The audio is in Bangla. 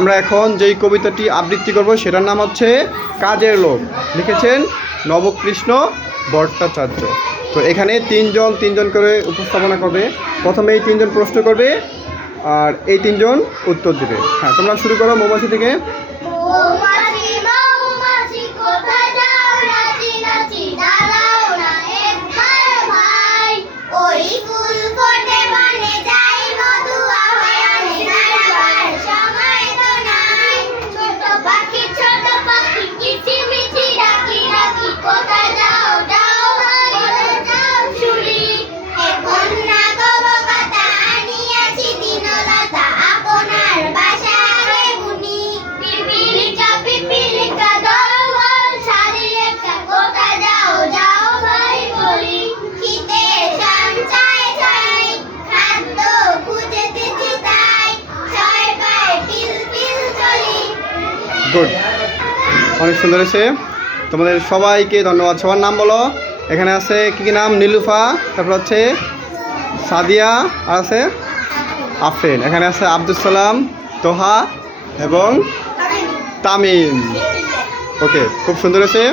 আমরা এখন যেই কবিতাটি আবৃত্তি করব সেটার নাম হচ্ছে কাজের লোক। লিখেছেন নবকৃষ্ণ ভট্টাচার্য। তো এখানে তিনজন করে উপস্থাপনা করবে। প্রথমে এই তিনজন প্রশ্ন করবে আর এই তিনজন উত্তর দেবে। হ্যাঁ, তোমরা শুরু করো মৌমাছি থেকে। গুড, অনেক সুন্দর হয়েছে। তোমাদের সবাইকে ধন্যবাদ। সবার নাম বলো। এখানে আছে কি নাম? নীলুফা, তারপর হচ্ছে সাদিয়া, আর আছে আফরিন। এখানে আছে আব্দুল সালাম, তোহা এবং তামিম। ওকে, খুব সুন্দর হয়েছে।